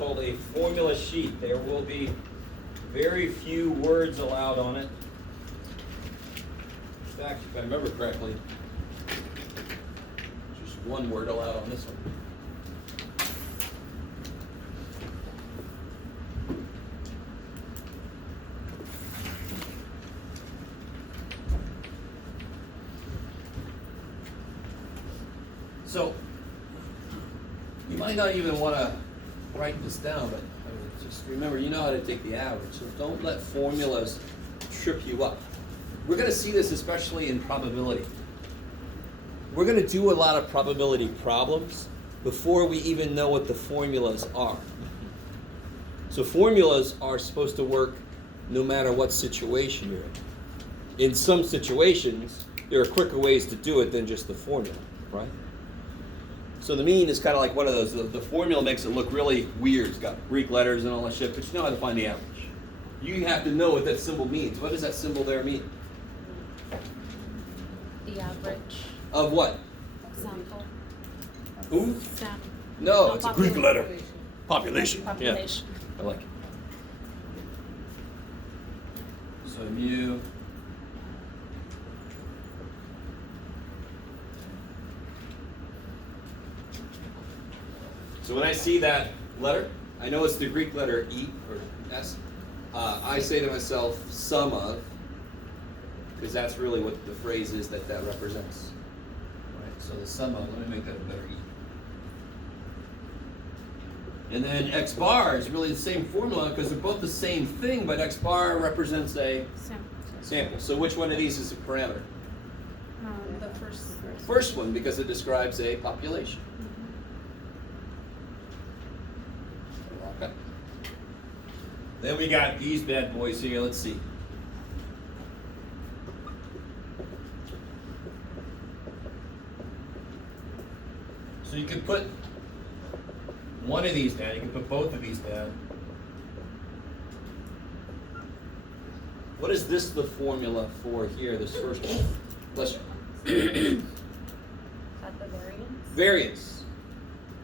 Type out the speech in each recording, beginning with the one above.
called a formula sheet. There will be very few words allowed on it. In fact, if I remember correctly, just one word allowed on this one. So, you might not even want to write this down, but just remember, you know how to take the average. So don't let formulas trip you up. We're going to see this especially in probability. We're going to do a lot of probability problems before we even know what the formulas are. So formulas are supposed to work no matter what situation you're in. In some situations, there are quicker ways to do it than just the formula, right? So the mean is kind of like one of those. The formula makes it look really weird. It's got Greek letters and all that shit, but you know how to find the average. You have to know what that symbol means. What does that symbol there mean? The average. Of what? Sample. Who? Sam. No, it's a Greek letter. Population. Population. Yeah, I like it. So mu. So when I see that letter, I know it's the Greek letter E or S. I say to myself, sum of, because that's really what the phrase is that represents. Right. So the sum of, let me make that a better E. And then X bar is really the same formula because they're both the same thing, but X bar represents a sample. So which one of these is a parameter? The first. First one, because it describes a population. Okay. Then we got these bad boys here. Let's see. So you can put one of these down. You can put both of these down. What is this the formula for here, this first one? Bless you. Is that the variance? Variance.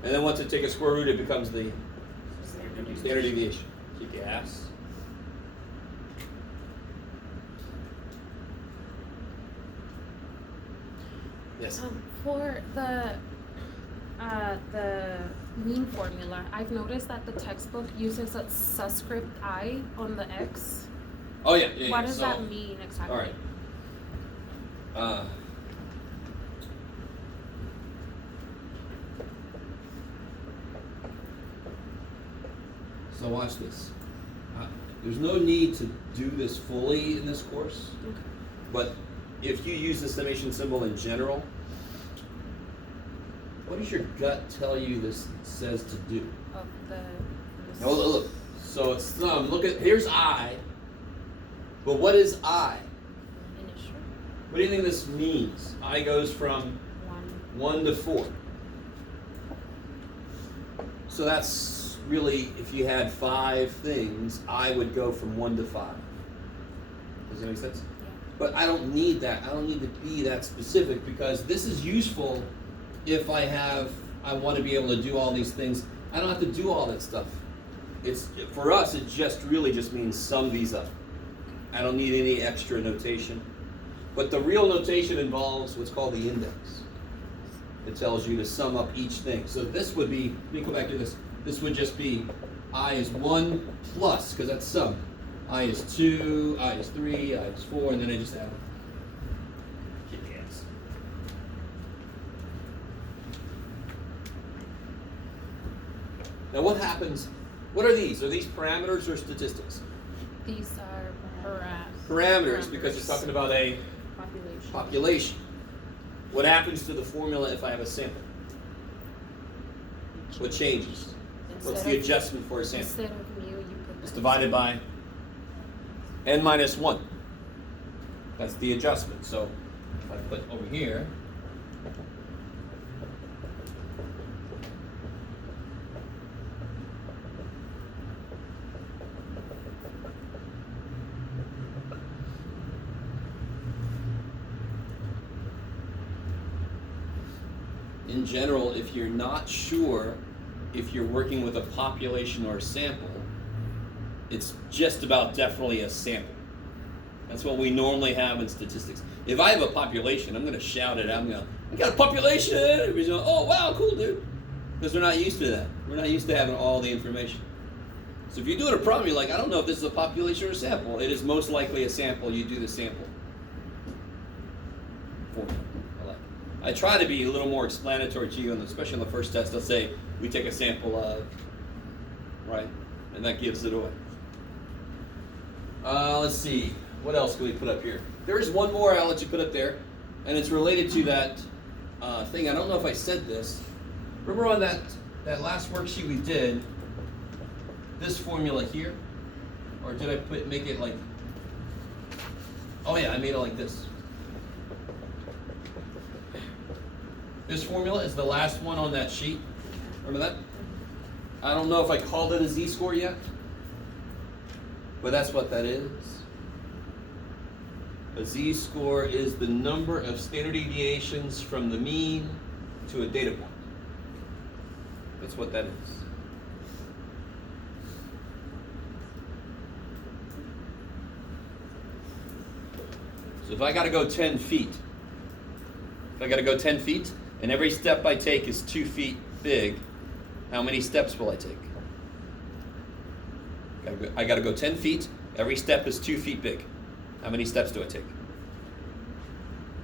And then once you take a square root, it becomes the standard deviation. Gas. Yes. For the mean formula, I've noticed that the textbook uses a subscript I on the X. Oh yeah. What does that mean exactly? All right. So watch this. There's no need to do this fully in this course, Okay. but if you use the summation symbol in general, what does your gut tell you this says to do? The Now, look. So it's sum. Look at, here's I, but what is I? initial. What do you think this means? I goes from 1 to 4. So that's really, if you had 5 things, I would go from 1 to 5. Does that make sense? Yeah. But I don't need that. I don't need to be that specific because this is useful if I want to be able to do all these things. I don't have to do all that stuff. It's, for us, it just really just means sum these up. I don't need any extra notation. But the real notation involves what's called the index. It tells you to sum up each thing. So this would be, let me go back to this. This would just be I is 1 plus, because that's sum. I is 2, I is 3, I is 4, and then I just add them. Kick ass. Now what happens, what are these? Are these parameters or statistics? These are Parameters, because you're talking about a population. What happens to the formula if I have a sample? What changes? What's the adjustment for a sample? Instead of mu, you put It's divided by n minus 1. That's the adjustment. So if I put over here, in general, if you're not sure if you're working with a population or a sample, it's just about definitely a sample. That's what we normally have in statistics. If I have a population, I'm going to shout it out. I got a population! Everybody's going, oh, wow, cool, dude. Because we're not used to that. We're not used to having all the information. So if you're doing a problem, you're like, I don't know if this is a population or a sample. It is most likely a sample. You do the sample formula. I try to be a little more explanatory to you, and especially on the first test, I'll say, we take a sample of, right? And that gives it away. Let's see. What else can we put up here? There's one more I'll let you put up there, and it's related to that thing. I don't know if I said this. Remember on that last worksheet we did, this formula here? Or did I make it like, oh yeah, I made it like this. This formula is the last one on that sheet. Remember that? I don't know if I called it a Z-score yet, but that's what that is. A Z-score is the number of standard deviations from the mean to a data point. That's what that is. So if I got to go 10 feet, and every step I take is 2 feet big, how many steps will I take? I got to go 10 feet. Every step is 2 feet big. How many steps do I take?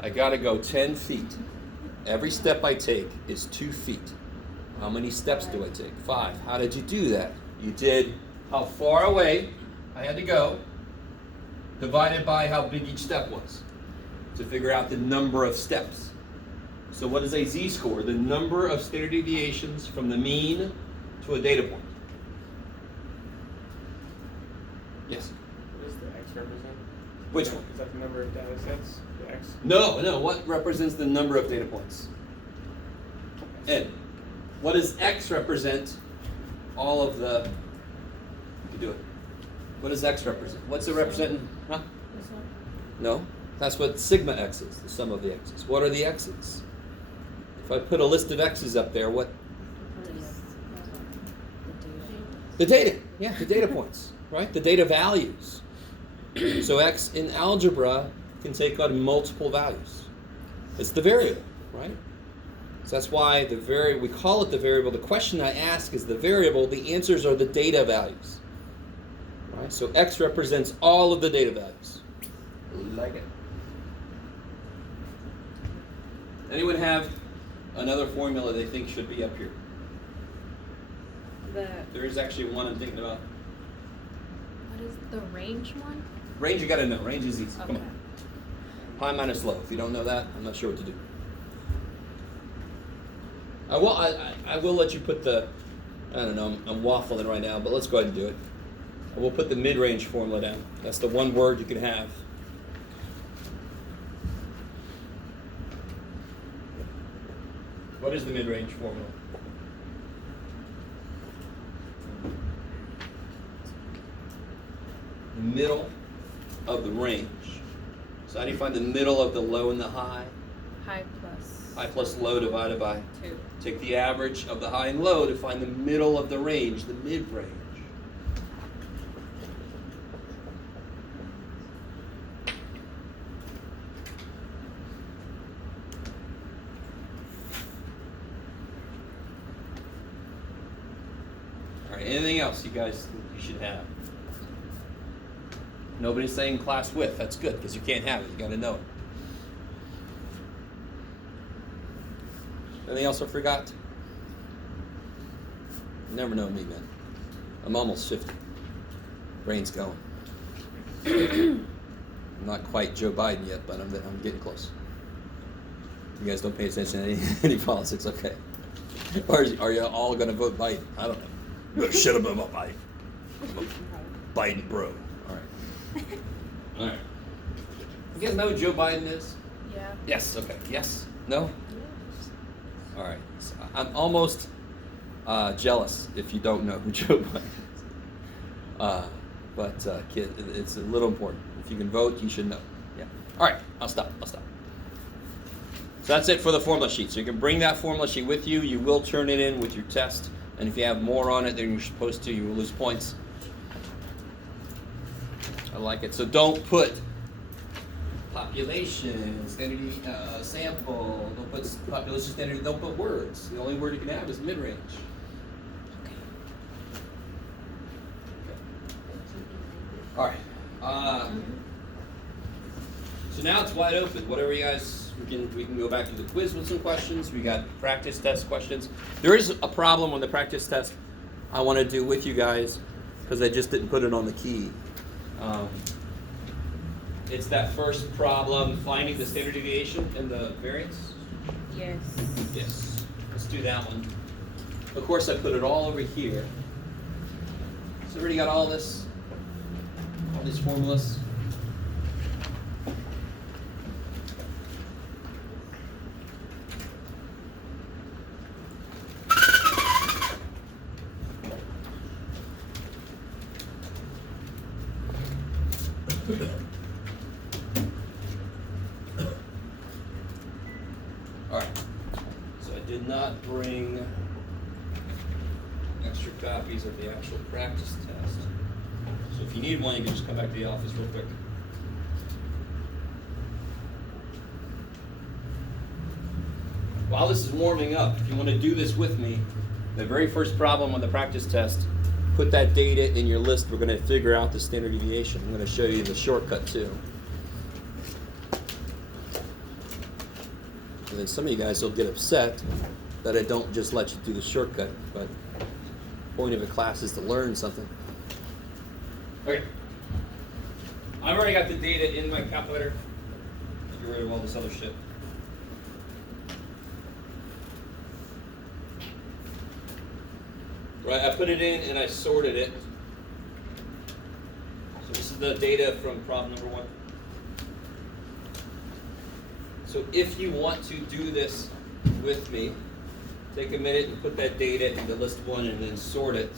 I got to go 10 feet. Every step I take is 2 feet. How many steps do I take? 5. How did you do that? You did how far away I had to go divided by how big each step was to figure out the number of steps. So what is a Z-score? The number of standard deviations from the mean to a data point. Yes? What does the X represent? Which one? Is that the number of data sets? The X? No. What represents the number of data points? Ed, what does X represent? All of the... You do it. What does X represent? What's it representing? Huh? No. That's what sigma X is, the sum of the X's. What are the X's? If I put a list of X's up there, what? The data. Yeah, the data points, right? The data values. So X in algebra can take on multiple values. It's the variable, right? So that's why we call it the variable. The question I ask is the variable. The answers are the data values. Right? So X represents all of the data values. Like it. Anyone have another formula they think should be up here? There is actually one I'm thinking about. What is the range one? Range you gotta know. Range is easy. Okay. Come on. High minus low. If you don't know that, I'm not sure what to do. I will let you put the, I don't know, I'm waffling right now, but let's go ahead and do it. We'll put the mid-range formula down. That's the one word you can have. What is the mid-range formula? The middle of the range. So how do you find the middle of the low and the high? High plus. High plus low divided by 2. Take the average of the high and low to find the middle of the range, the mid-range. All right, anything else you guys think you should have? Nobody's saying class width. That's good, because you can't have it. You got to know it. Anything else I forgot? You never know me, man. I'm almost 50. Brain's going. I'm not quite Joe Biden yet, but I'm getting close. You guys don't pay attention to any politics, okay? Or are you all going to vote Biden? I don't know. You better shut up about Biden. Biden bro. All right. All right. You guys know who Joe Biden is? Yeah. Yes. Okay. Yes. No? Yes. All right. So I'm almost jealous if you don't know who Joe Biden is. But kid, it's a little important. If you can vote, you should know. Yeah. All right. I'll stop. So that's it for the formula sheet. So you can bring that formula sheet with you. You will turn it in with your test. And if you have more on it than you're supposed to, you will lose points. I like it. So don't put population, standard sample, don't put population standard, don't put words. The only word you can have is mid-range. Okay. All right. So now it's wide open. Whatever you guys, we can go back to the quiz with some questions. We got practice test questions. There is a problem on the practice test I want to do with you guys because I just didn't put it on the key. It's that first problem, finding the standard deviation and the variance. Yes. Yes. Let's do that one. Of course, I put it all over here. So already got all this, all these formulas. Alright, so I did not bring extra copies of the actual practice test. So if you need one, you can just come back to the office real quick. While this is warming up, if you want to do this with me, the very first problem on the practice test, put that data in your list. We're going to figure out the standard deviation. I'm going to show you the shortcut too. And then some of you guys will get upset that I don't just let you do the shortcut, but the point of a class is to learn something. Okay. I've already got the data in my calculator. Get rid of all this other shit. Right, I put it in and I sorted it. So this is the data from problem number 1. So if you want to do this with me, take a minute and put that data into list 1 and then sort it.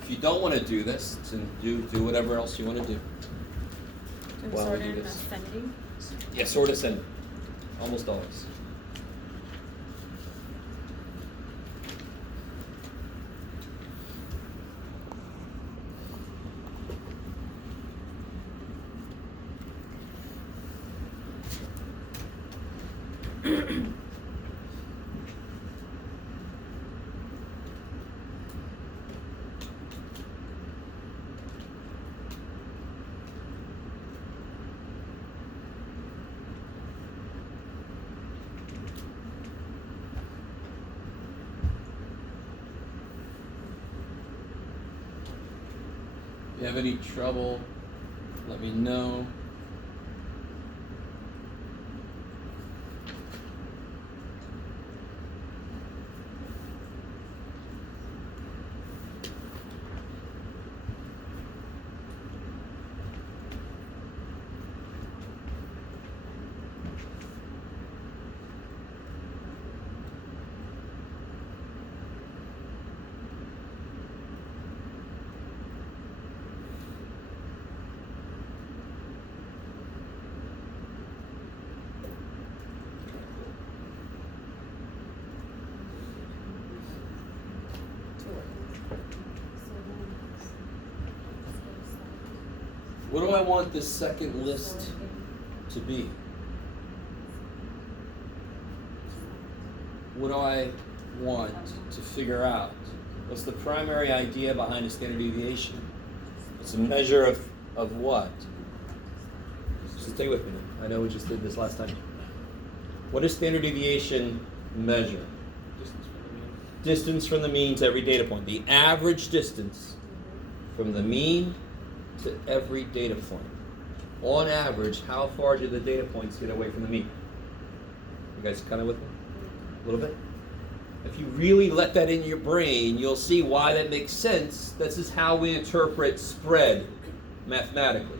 If you don't want to do this, then do whatever else you want to do. And While we sort do in this. ascending. Yeah, sort ascending. Almost always. If you have any trouble, let me know. What do I want this second list to be? What do I want to figure out? What's the primary idea behind a standard deviation? It's a measure of what? So stay with me. I know we just did this last time. What does standard deviation measure? Distance from the mean to every data point. The average distance from the mean to every data point. On average, how far do the data points get away from the mean? You guys kind of with me? A little bit? If you really let that in your brain, you'll see why that makes sense. This is how we interpret spread mathematically.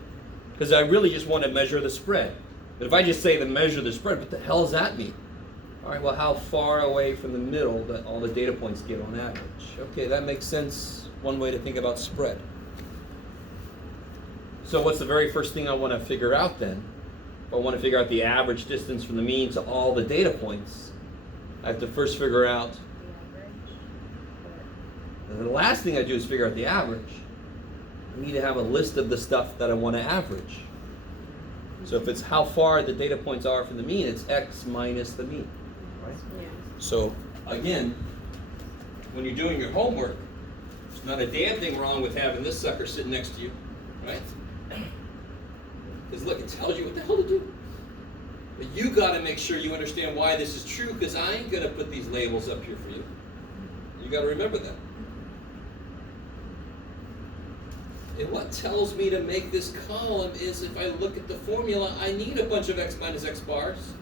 Because I really just want to measure the spread. But if I just say to measure the spread, what the hell does that mean? All right, well, how far away from the middle that all the data points get on average? Okay, that makes sense. One way to think about spread. So what's the very first thing I want to figure out then? If I want to figure out the average distance from the mean to all the data points, I have to first figure out And the last thing I do is figure out the average. I need to have a list of the stuff that I want to average. So if it's how far the data points are from the mean, it's x minus the mean, right? Yeah. So again, when you're doing your homework, there's not a damn thing wrong with having this sucker sitting next to you, right? Because look, it tells you what the hell to do. But you got to make sure you understand why this is true, because I ain't going to put these labels up here for you. You got to remember that. And what tells me to make this column is if I look at the formula, I need a bunch of x minus x bars.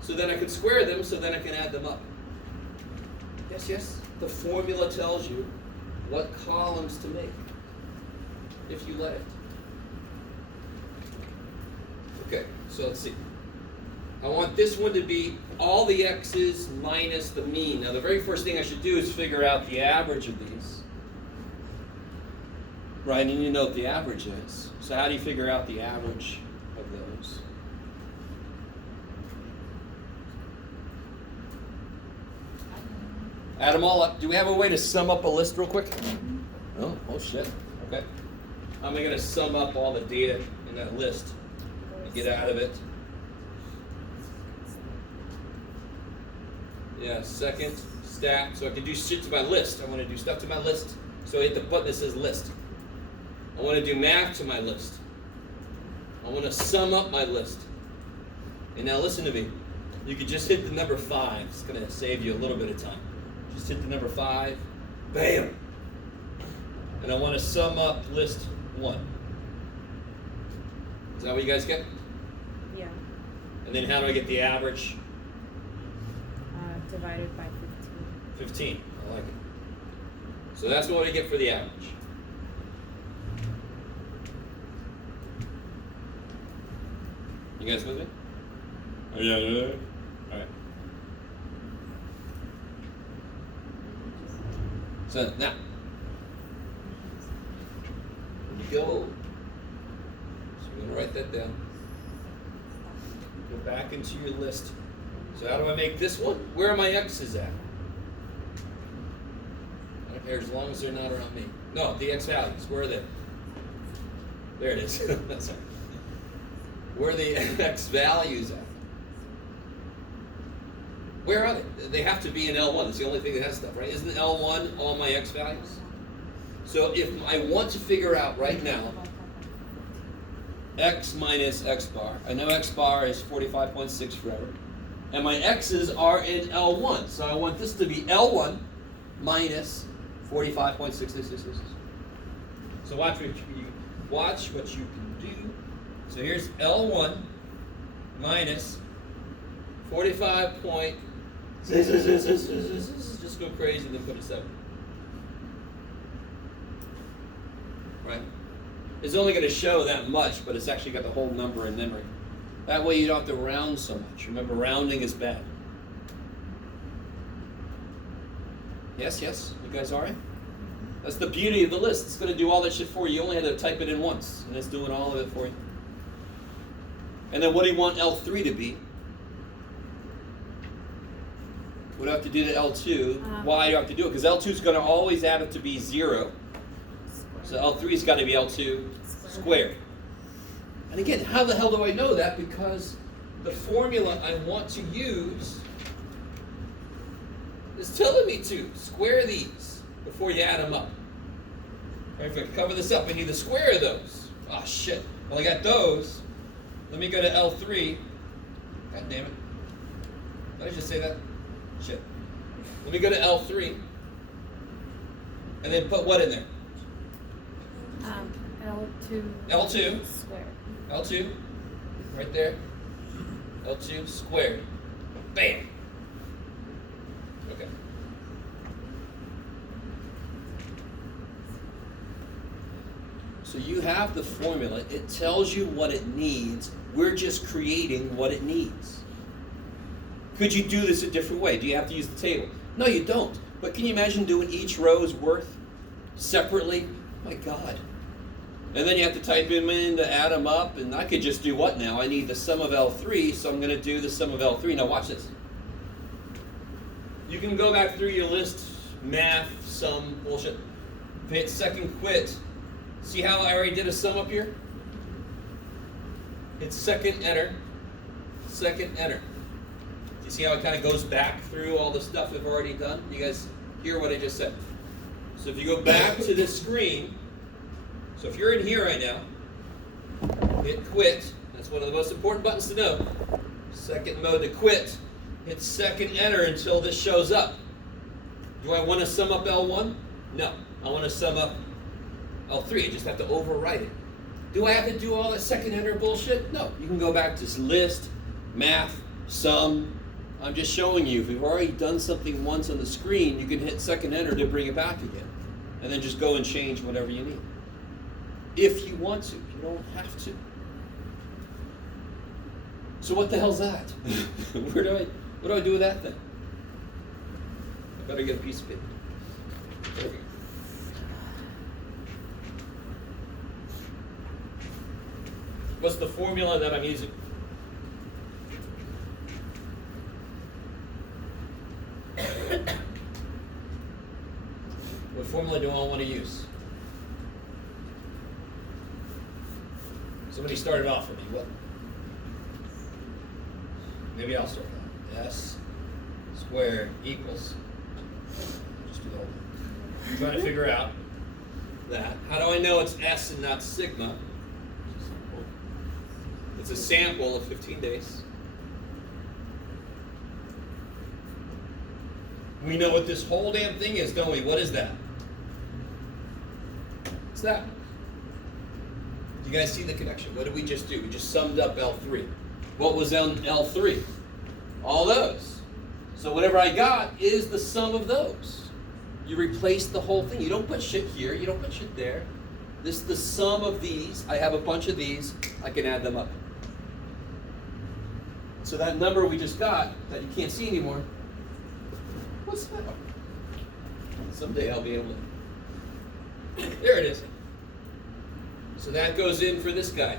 So then I can square them, so then I can add them up. Yes, yes? The formula tells you what columns to make, if you let it. Okay, so let's see. I want this one to be all the x's minus the mean. Now the very first thing I should do is figure out the average of these. Right, and you know what the average is. So how do you figure out the average of those? Add them all up. Do we have a way to sum up a list real quick? Oh shit. Okay. How am I going to sum up all the data in that list and get out of it? Yeah, second, stat. So I can do shit to my list. I want to do stuff to my list. So I hit the button that says list. I want to do math to my list. I want to sum up my list. And now listen to me. You could just hit the number 5. It's going to save you a little bit of time. Just hit the number 5. Bam! And I want to sum up list 1. Is that what you guys get? Yeah. And then how do I get the average? Divided by 15. 15. I like it. So that's what I get for the average. You guys with me? Oh, yeah. All right. So now, here we go. So we're going to write that down. Go back into your list. So how do I make this one? Where are my x's at? I don't care as long as they're not around me. No, the x values. Where are they? There it is. That's right. Where are the x values at? Where are they? They have to be in L1. It's the only thing that has stuff, right? Isn't L1 all my x values? So if I want to figure out right now x minus x bar, I know x bar is 45.6 forever. And my x's are in L1. So I want this to be L1 minus 45.6666. So watch what you can do. So here's L1 minus 45. Just go crazy and then put a 7. Right? It's only going to show that much, but it's actually got the whole number in memory. That way you don't have to round so much. Remember, rounding is bad. Yes? You guys all right? That's the beauty of the list. It's going to do all that shit for you. You only have to type it in once, and it's doing all of it for you. And then what do you want L3 to be? What do I have to do to L2? Why do you have to do it? Because L2 is going to always add it to be 0. So L3's got to be L2 squared. And again, how the hell do I know that? Because the formula I want to use is telling me to square these before you add them up. Right, if I cover this up, I need the square of those. Oh shit, well I got those. Let me go to L3. God damn it. Did I just say that? Shit. Let me go to L3. And then put what in there? L2 squared. L2, right there. L2 squared. Bam! Okay. So you have the formula. It tells you what it needs. We're just creating what it needs. Could you do this a different way? Do you have to use the table? No, you don't. But can you imagine doing each row's worth separately? My God. And then you have to type them in to add them up, and I could just do what now? I need the sum of L3, so I'm going to do the sum of L3. Now watch this. You can go back through your list math, sum, bullshit. If I hit second quit, see how I already did a sum up here? Hit second enter, second enter. Do you see how it kind of goes back through all the stuff I've already done? You guys hear what I just said? So if you go back to this screen, so if you're in here right now, hit quit. That's one of the most important buttons to know. Second mode to quit. Hit second enter until this shows up. Do I want to sum up L1? No. I want to sum up L3. I just have to overwrite it. Do I have to do all that second enter bullshit? No. You can go back to list, math, sum. I'm just showing you, if you've already done something once on the screen, you can hit second enter to bring it back again. And then just go and change whatever you need. If you want to. You don't have to. So what the hell's that? What do I do with that then? I better get a piece of paper. Okay. What's the formula that I'm using? What formula do I want to use? Somebody started off with me. What? Maybe I'll start that. S squared equals. Just do the whole thing. I'm trying to figure out that. How do I know it's S and not sigma? It's a sample of 15 days. We know what this whole damn thing is, don't we? What is that? What's that? Do you guys see the connection? What did we just do? We just summed up L3. What was on L3? All those. So whatever I got is the sum of those. You replace the whole thing. You don't put shit here. You don't put shit there. This is the sum of these. I have a bunch of these. I can add them up. So that number we just got that you can't see anymore, what's that? Someday I'll be able to. There it is. So that goes in for this guy.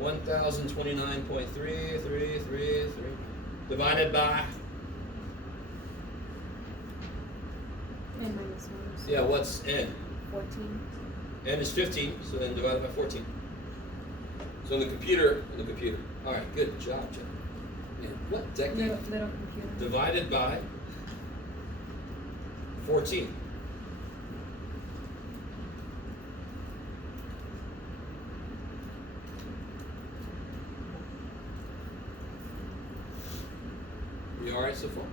1029.3333 divided by. N minus 1. Yeah, what's n? 14. N is 15, so then divided by 14. So on the computer. All right, good job, Jeff. Man, what decade? Little computer. Divided by 14. You all right so far?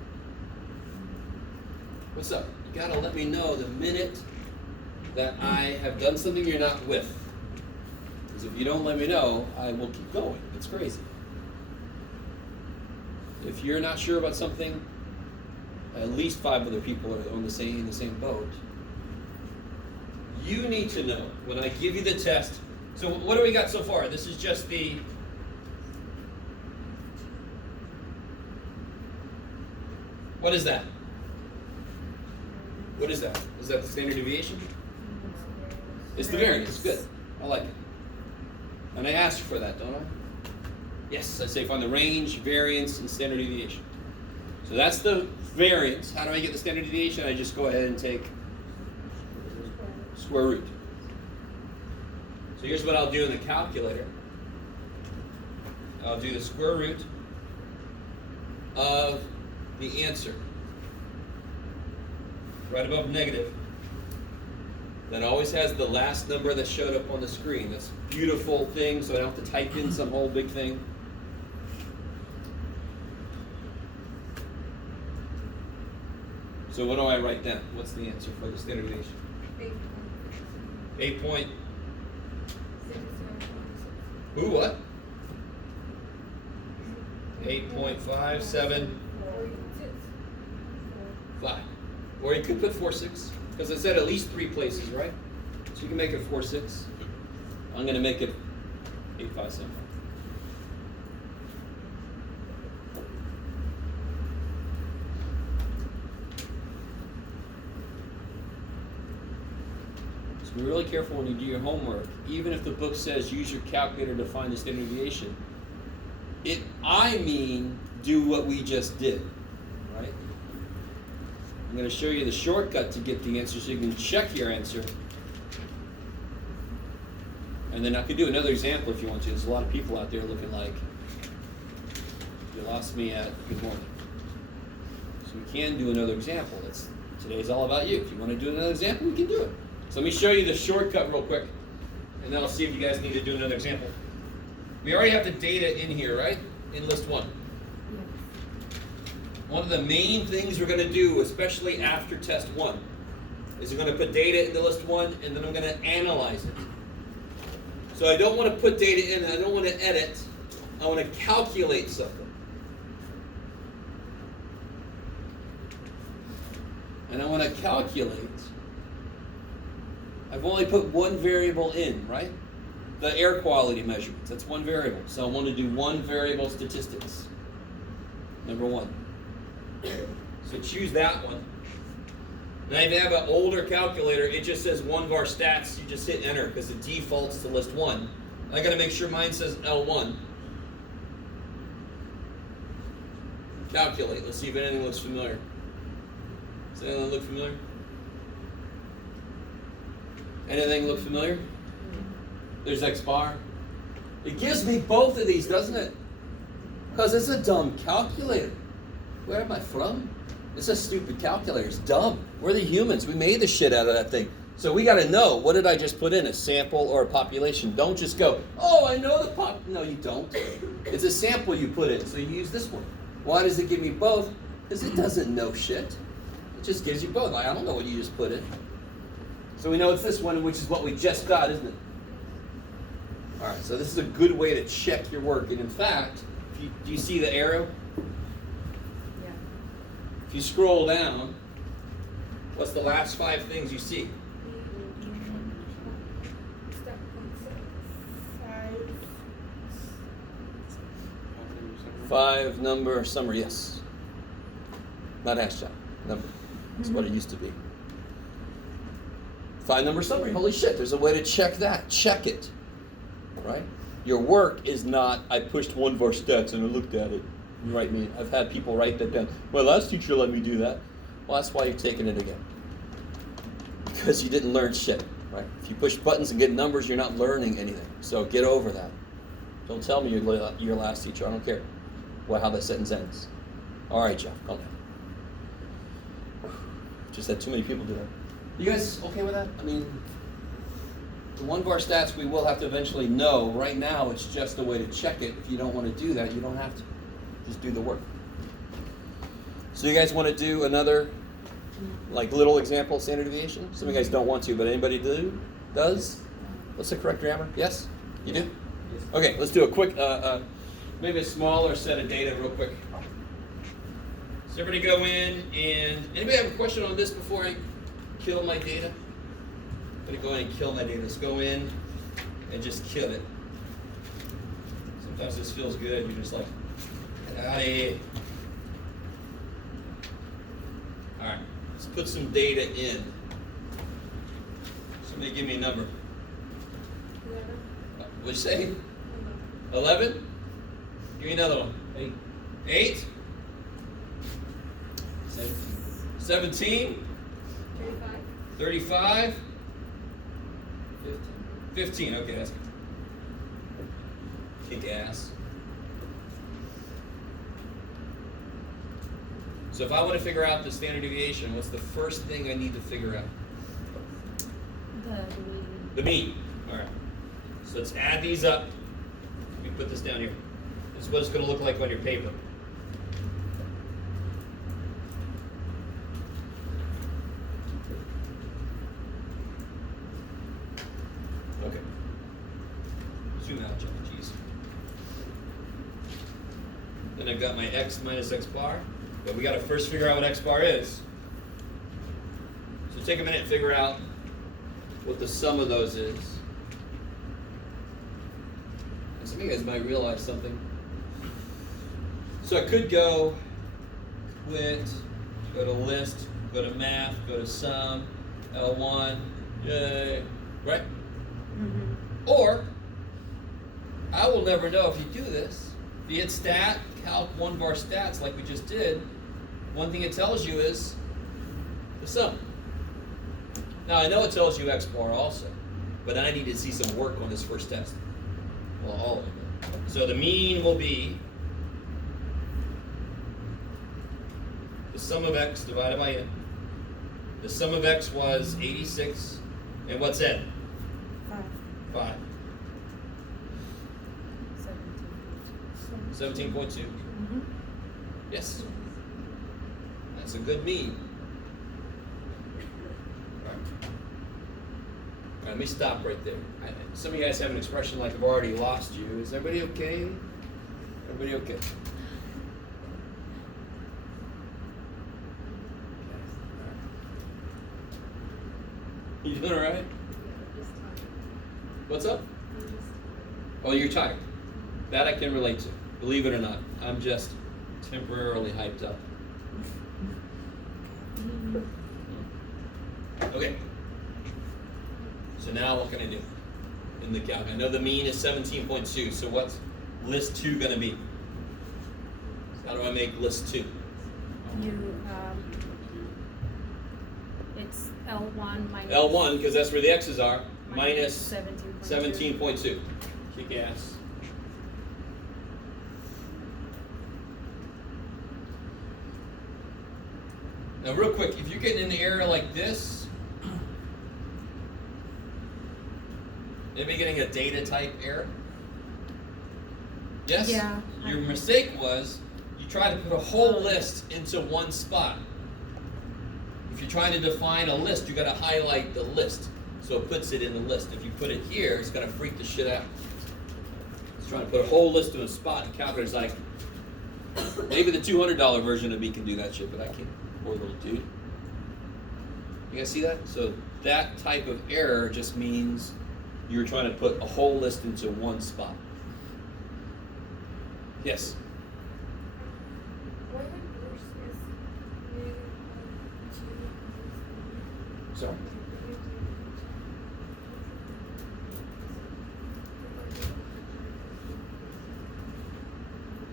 What's up? You gotta let me know the minute that I have done something you're not with. Because if you don't let me know, I will keep going. It's crazy. If you're not sure about something, at least 5 other people are on the same boat. You need to know when I give you the test. So what do we got so far? This is just the. What is that? What is that? Is that the standard deviation? It's the variance. Good. I like it. And I asked for that, don't I? Yes, I say find the range, variance, and standard deviation. So that's the variance. How do I get the standard deviation? I just go ahead and take square root. So here's what I'll do in the calculator. I'll do the square root of the answer. Right above negative. That always has the last number that showed up on the screen. That's a beautiful thing, so I don't have to type in some whole big thing. So what do I write down? What's the answer for the standard deviation? 8 point. Who what? 8.575. Or you could put 4.6, because it said at least 3 places, right? So you can make it 4.6. I'm going to make it 8.575. So be really careful when you do your homework. Even if the book says use your calculator to find the standard deviation, I mean do what we just did, right? I'm going to show you the shortcut to get the answer so you can check your answer. And then I could do another example if you want to. There's a lot of people out there looking like you lost me at good morning. So we can do another example. Today's all about you. If you want to do another example, we can do it. So let me show you the shortcut real quick, and then I'll see if you guys need to do another example. We already have the data in here, right? In list 1. One of the main things we're going to do, especially after test 1, is we're going to put data into list 1, and then I'm going to analyze it. So I don't want to put data in, I don't want to edit, I want to calculate something. And I want to calculate, I've only put one variable in, right? The air quality measurements, that's one variable. So I want to do one variable statistics. Number 1. So choose that one. Now if you have an older calculator, it just says 1 var stats, you just hit enter because it defaults to list 1. I gotta make sure mine says L1. Calculate, let's see if anything looks familiar. Does anything look familiar? Anything look familiar? There's X bar. It gives me both of these, doesn't it? Because it's a dumb calculator. Where am I from? It's a stupid calculator. It's dumb. We're the humans. We made the shit out of that thing. So we got to know, what did I just put in? A sample or a population? Don't just go, oh, I know the pop. No, you don't. It's a sample you put in, so you use this one. Why does it give me both? Because it doesn't know shit. It just gives you both. Like, I don't know what you just put in. So we know it's this one, which is what we just got, isn't it? All right, so this is a good way to check your work. And in fact, do you see the arrow? Yeah. If you scroll down, what's the last 5 things you see? Step 5 number summary, yes. Not hash job, number. That's what it used to be. 5 number summary, holy shit, there's a way to check that. Check it, right? Your work is not, I pushed 1 var stats and I looked at it. You write me, I've had people write that down. Well, last teacher let me do that. Well, that's why you're taking it again. Because you didn't learn shit, right? If you push buttons and get numbers, you're not learning anything. So get over that. Don't tell me you're your last teacher, I don't care how that sentence ends. All right, Jeff, calm down. Just had too many people do that. You guys okay with that? I mean, the 1 var stats we will have to eventually know. Right now, it's just a way to check it. If you don't want to do that, you don't have to. Just do the work. So you guys want to do another, like, little example of standard deviation? Some of you guys don't want to, but anybody does? What's the correct grammar? Yes? You do? Yes. Okay, let's do a quick, maybe a smaller set of data real quick. So everybody go in and, anybody have a question on this before I kill my data? I'm gonna go in and kill my data. Let's go in and just kill it. Sometimes this feels good. You're just like, get out of here. All right, let's put some data in. Somebody give me a number. 11. What'd you say? 11? Give me another one. 8? 17? 35. 35? 15, okay, that's good. Kick ass. So if I want to figure out the standard deviation, what's the first thing I need to figure out? The mean. All right. So let's add these up. Let me put this down here. This is what it's going to look like on your paper. Okay. Zoom out, Jeff. Jeez. Then I've got my x minus x bar. But we got to first figure out what x bar is. So take a minute and figure out what the sum of those is. And some of you guys might realize something. So I could go quit, go to list, go to math, go to sum, L1, yay, right? Mm-hmm. Or, I will never know if you do this. If you hit stat, calc 1 var stats like we just did, one thing it tells you is the sum. Now I know it tells you x bar also, but I need to see some work on this first test. Well, all of it. So the mean will be the sum of x divided by n. The sum of x was 86, and what's n? 5. 17.2. Mm-hmm. Yes. That's a good mean. All right, let me stop right there. Some of you guys have an expression like I've already lost you. Is everybody okay? Everybody okay? You doing all right? What's up? Oh, you're tired. That I can relate to. Believe it or not, I'm just temporarily hyped up. Okay. So now what can I do in the calc? I know the mean is 17.2, so what's list 2 going to be? How do I make list 2? It's L1 minus. L1, because that's where the x's are, minus 17.2. 17.2. Kick ass. Now real quick, if you're getting an error like this, anybody getting a data type error? Yes? Yeah. Your mistake was you tried to put a whole list into one spot. If you're trying to define a list, you got to highlight the list so it puts it in the list. If you put it here, it's going to freak the shit out. It's trying to put a whole list in a spot, and calculator's like, maybe the $200 version of me can do that shit, but I can't. Poor little dude. You guys see that? So that type of error just means you're trying to put a whole list into one spot. Yes? What verse is new Sorry?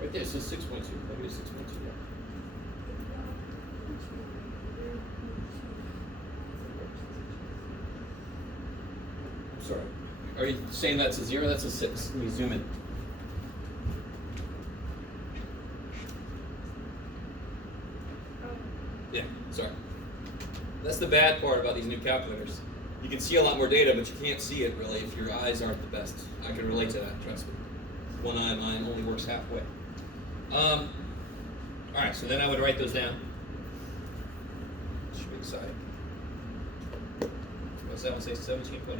Right there, it says 6.2. Maybe it's 6.2. Sorry. Are you saying that's a 0? That's a 6. Let me zoom in. Yeah, sorry. That's the bad part about these new calculators. You can see a lot more data, but you can't see it really if your eyes aren't the best. I can relate to that, trust me. One eye of mine only works halfway. All right, so then I would write those down. Should be exciting. What's that one say? 17.8?